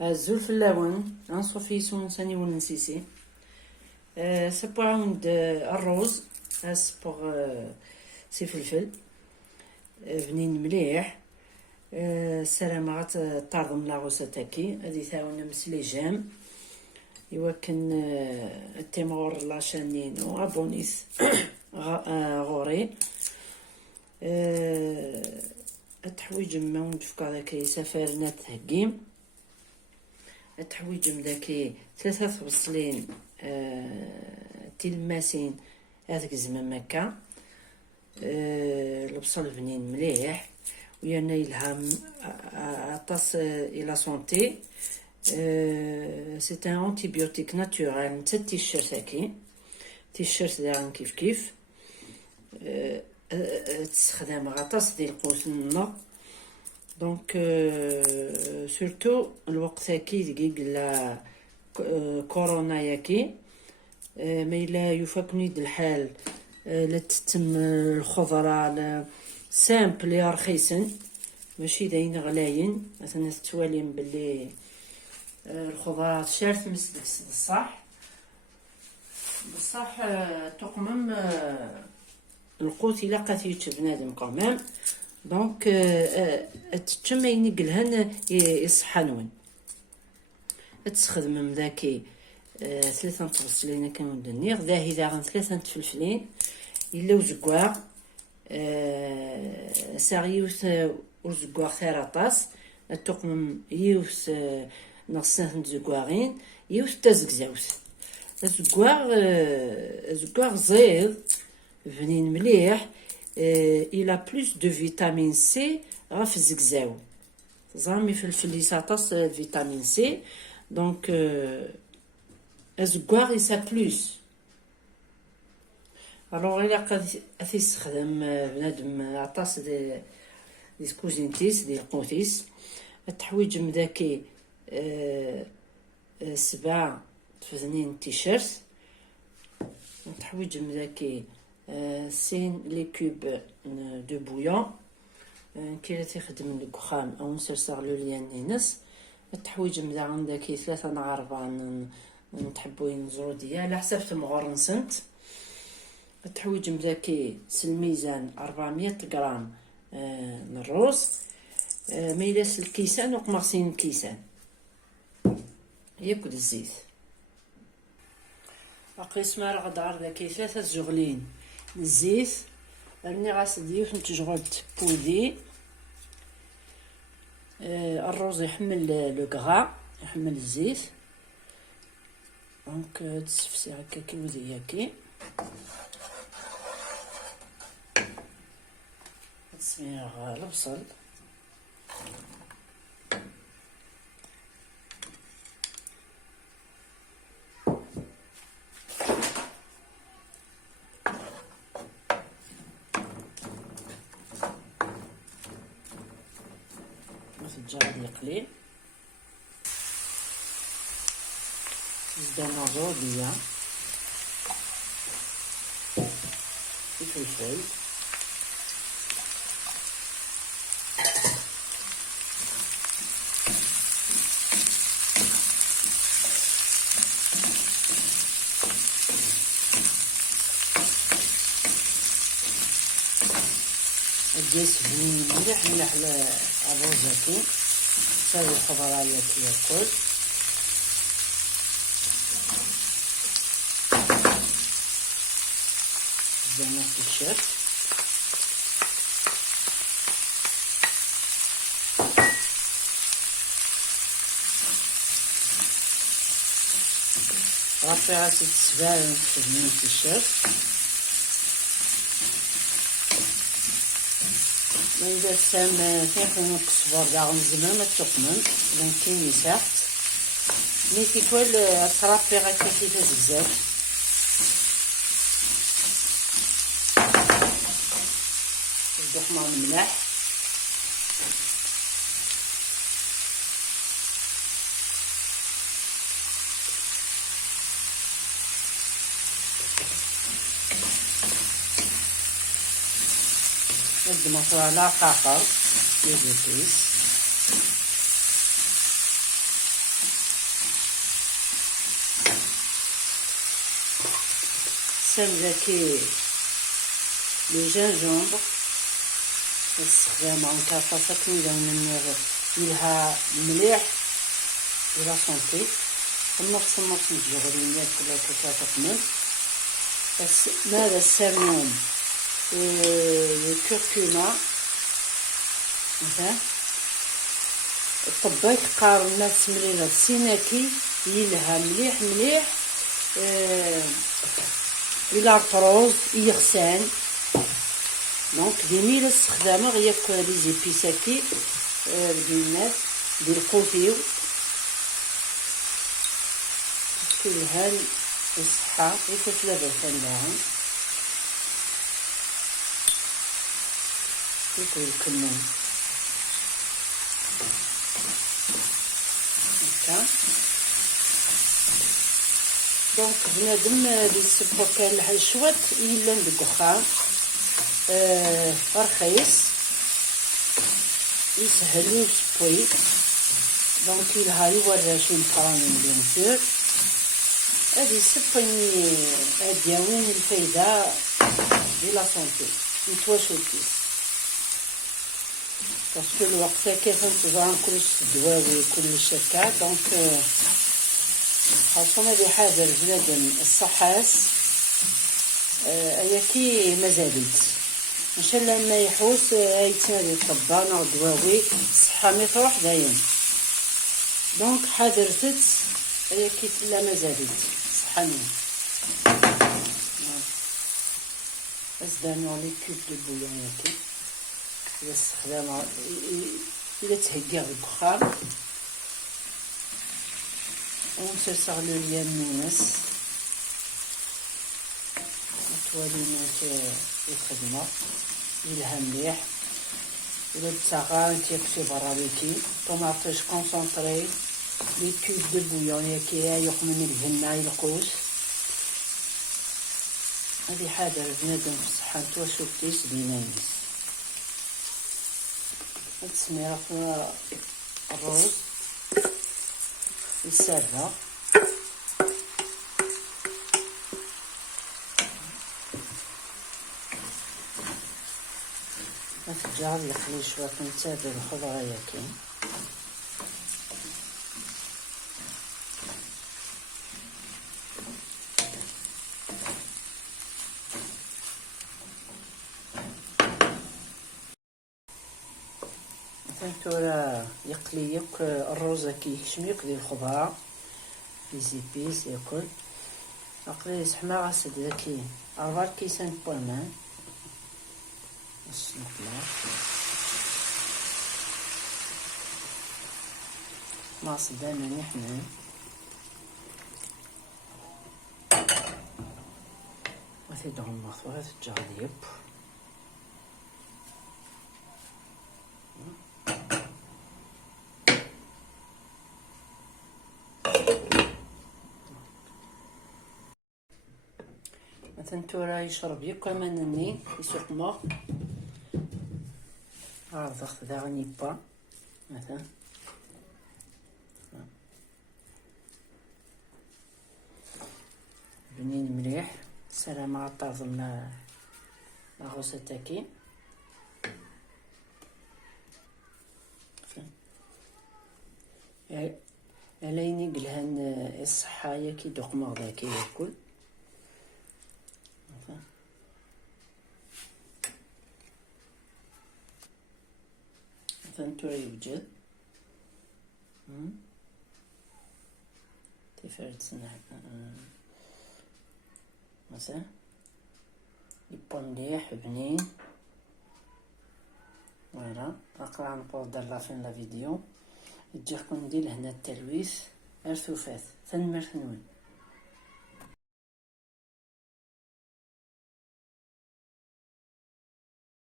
الزول في اللون انصوفي سون ساني ونسيسي سبو عاود الروز سبوغ سي فلفل بنين مليح. السلامة غتطردم لاغوسا تاكي هادي ثاونا مسلي جام يوكن التيمور لاشانينو ابونيس غوري التحويج ما ونفك داكي سفارنا تهقيم التحويج داكي 3 بصلين تلماسين هذاك زمان مكة البصل بنين مليح ويانا يلهم عطاس الى سونتي سي ان انتيبيوتيك ناتورال نتا التيشيرت هاكي تيشيرت داغن كيف تستخدم غطاس ديال القوس النار دونك سورتو الوقت هاكي دقيق لا كورونا ياكي ما الا يفاكني د الحال لا تتم الخضره سامبل يا رخيصن ماشي داين غلاين مثلا توالين باللي الخضرات شارت مسدس بصح تقمم القوت الا قاتيتش بنادم كومام دونك تتم ينقلهن يصحنون تستخدم من ذاكي 3 فصلين كانوا دنيغ ذاهي داغن 3 فلفلين الا وزكوا ساغيوث وزكوا ثلاطاس التقمم يوث نصنف زكواغين يوث تزكزاوث زكواغ زيض بنين مليح il a plus de vitamine C غاف الزكزاو زعمي فلفل يساطاس فيتامين سي دونك الزكواغ يسا بلوس الوغ الا قد تستخدم بنادم عطاس دي كوزينتيس ديال القوتيس التحويج مذاكي 7 تفزنين تيشيرت التحويج مذاكي سين لي كوب دو بويون كي تخدم الكخام او نسرسر لو ليان نينس التحويج مذا عندك 3 ل 4 نتحبو ينزرو ديال على حسب تمغور نسنت التحويج مذاكي سلميزان 400 غرام الروز ميلاس الكيسان وقماصين كيسان ياكل الزيت اقيس ما راه غدار داكي 3 زغلين الزيت راني غاسدي نتجغد بودي الروز يحمل لو غرا يحمل الزيت دونك تسفسي هكا كي ودياكي تسميها البصل الجرد يقلي زدنا زودية الفلفل الجيس بنين مليح مليح الروزاتي تساوي الخضرايات ياكل زينا في الشرط رافعة السباع نخدمين في الشرط إذا سام تيكون القصبر داغن زمان ما تقمن ممكن يساعد مي تيكول ترابي غاكا كيفاش بزاف الدوق مع الملح المطرة على قاقر يجوز ذاكي لو جانجومبر استخدامها كطاسة كبيرة من يلها مليح إلى سونتي النص نجي غادي ناكل هكا تقمل ماذا السموم الكركمة مثلا الطباك قارنا تسمرينا السيناكي يلها مليح الى الطروز يغسان دونك ديمي الاستخدامه غير لي زيبيساكي البنات ديال الكوفيو كلها الصحه كيف لاباس عندها كيف الكمون هكا دونك بنادم اللي يسبق الحشوات الا ندخان رخيص يسهلو سبوي دونك يلها يوراشو الفرامين بيان سور هادي سبني هادياوين الفايدة ديال لا سونتي نتواشو كيس باسكو الوقت كيف نتبع كلش دواوي كلش هكا دونك خاصة هادي حاجة لبنادم الصحاس كي مازالت ان شاء الله ما يحوس يتسالي طبانه ودواوي الصحه ما تروح دايم دونك حضرتت كي لا مازالت صحاني ازدانو لي كوب دو بويون ياكي اذا استخدامها اذا تهكا بالبخار ونسرسغ لو اليانونس توالينات الخدمة يلها مليح ولا التاغا انت يكفي برا ليكي طوماطيش كونسونطري لي كوب دو بويون ياكي يخمن الهنا يلقوس هذه حاجة بنادم في الصحة نتواشو كتيس بينايس هاد السميرة في الروز السابة الدجاج يخلي شوية نتابع الخضرة ياكي مثلا يقلي ياك الروز كي يحشم يقلي الخضرة لي زيبيس ياكل عقلي يسحما غاسد ذاكي 4 كيسان بولمان السنقلة مع صدامة نحن وثيدهم مخطوطات الجغليب مثلا تورا يشرب ياك كمان ني يسوق مخ ضغط داغني با مثلا بنين مليح سلام على طازم لا غوستاكي عليني قلهن الصحة ياكي دوق مغداكي ياكل مثلا تورا يوجد تفرد سنة مثلا يبقى مليح بنين فوالا راح نبوض لا فين لا فيديو تجيكم ندير هنا التلويث ارثوفات ثنمر ثنون